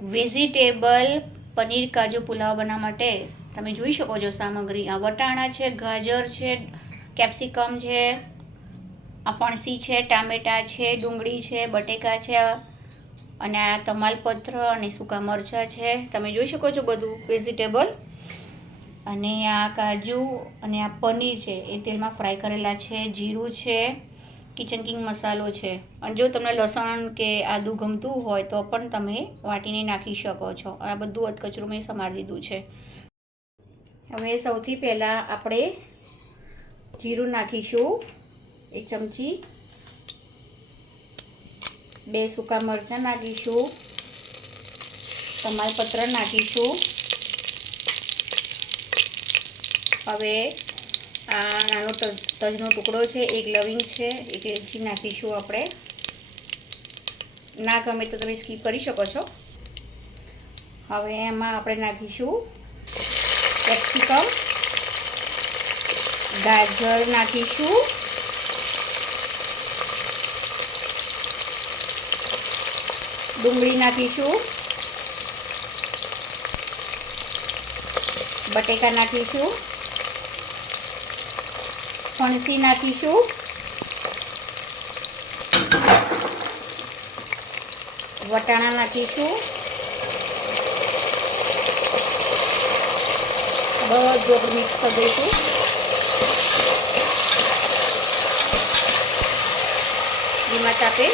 Vegetable paneer કાજુ પુલાવ બનાવવા માટે તમે જોઈ શકો છો સામગ્રી. આ વટાણા છે, ગાજર છે, કેપ્સિકમ છે આ ફણસી છે, ટામેટા છે, ડુંગળી છે, બટેકા છે, અને આ તમાલપત્ર અને સૂકા મરચાં છે. તમે જોઈ શકો છો બધું વેજીટેબલ. અને આ કાજુ અને આ પનીર છે, એ તેલમાં ફ્રાય કરેલા છે, જીરું છે કિચન કિંગ મસાલો છે. અને જો તમને લસણ કે આદું ગમતું હોય તો પણ તમે વાટીને નાખી શકો છો. આ બધું અધકચરું મેં સમારી દીધું છે. હવે સૌથી પહેલાં આપણે જીરું નાખીશું. એક ચમચી બે સૂકા મરચાં નાખીશું. તમાલપત્ર નાખીશું. હવે આ નાનો તજ- તજનો ટુકડો છે, એક લવિંગ છે, એક એલચી નાખીશું આપણે. ના ગમે તો તમે સ્કીપ કરી શકો છો. હવે એમાં આપણે નાખીશું કેપ્સિકમ. ગાજર નાખીશું. ડુંગળી નાખીશું. બટેકા નાખીશું. ફણસી નાખીશું વટાણા નાખીશું બધું મિક્સ કરી દઈશું. ધીમા તાપે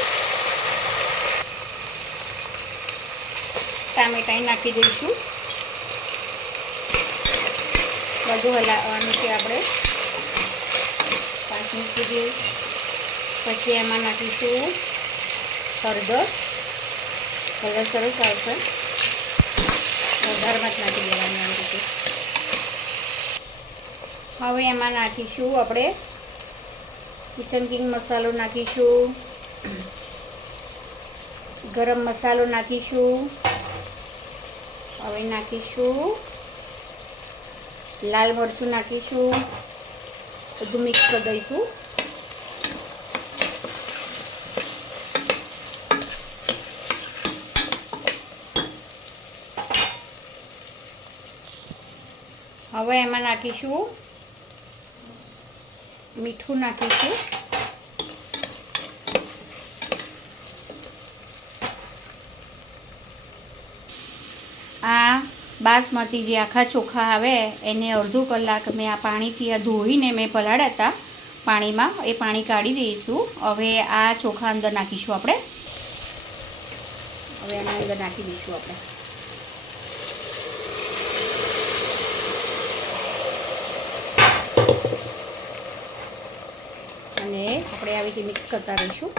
ટામેટા નાખી દઈશું. બધું હલાવવાનું છે આપણે. પાંચ દઈશ પછી એમાં નાખીશું હળદર. કલર સરસ આવશે. વધારમાં જ નાખી દેવાની હવે એમાં નાખીશું આપણે કિચન કિંગ મસાલો નાખીશું. ગરમ મસાલો નાખીશું. હવે નાખીશું લાલ મરચું નાખીશું. બધું મિક્સ કરી દઈશું હવે એમાં નાખીશું મીઠું નાખીશું આ બાસમતી જે આખા ચોખા આવે, એને અડધો કલાક મેં આ પાણીથી આ ધોઈને મેં પલાળ્યા હતા. પાણીમાં એ પાણી કાઢી દઈશું. હવે આ ચોખા અંદર નાખીશું આપણે. હવે એના અંદર નાખી દઈશું આપણે. અને આપણે આવી રીતે મિક્સ કરતા રહીશું.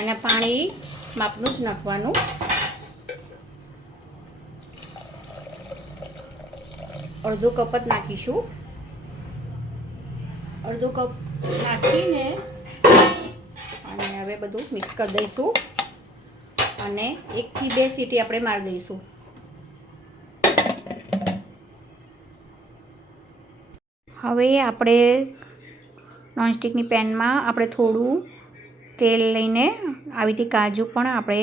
અને પાણી માપનું જ નાખવાનું. અડધો કપ જ નાખીશું. અડધો કપ નાખીને અને હવે બધું મિક્સ કરી દઈશું. અને એકથી બે સીટી આપણે મારી દઈશું. હવે આપણે નોનસ્ટિકની પેનમાં આપણે થોડું તેલ લઈને આવી રીતે કાજુ પણ આપણે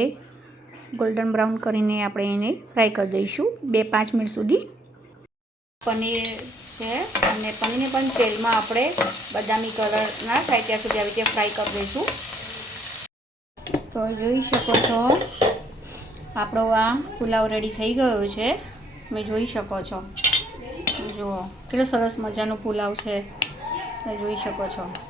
ગોલ્ડન બ્રાઉન કરીને આપણે એને ફ્રાય કરી દઈશું બે પાંચ મિનિટ સુધી. પનીર છે અને પનીરને પણ તેલમાં આપણે બદામી કલર ના થાય ત્યાં સુધી આવી રીતે ફ્રાય કરી દઈશું. તો જોઈ શકો છો, આપણો આ પુલાવ રેડી થઈ ગયો છે. તમે જોઈ શકો છો. જુઓ, કેટલો સરસ મજાનો પુલાવ છે. તમે જોઈ શકો છો.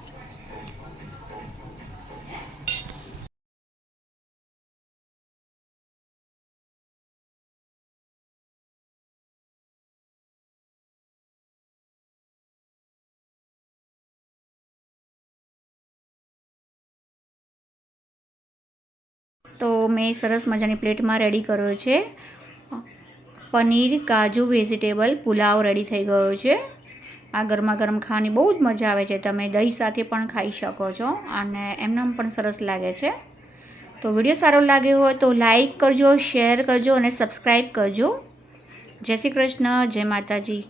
તો મેં સરસ મજાની પ્લેટમાં રેડી કર્યો છે. પનીર, કાજુ વેજીટેબલ પુલાવ રેડી થઈ ગયો છે. આ ગરમા ગરમ ખાવાની બહુ જ મજા આવે છે. તમે દહીં સાથે પણ ખાઈ શકો છો અને એમનામ પણ સરસ લાગે છે. તો વીડિયો સારો લાગ્યો હોય તો લાઈક કરજો શેર કરજો અને સબસ્ક્રાઈબ કરજો. જય શ્રી કૃષ્ણ, જય માતાજી.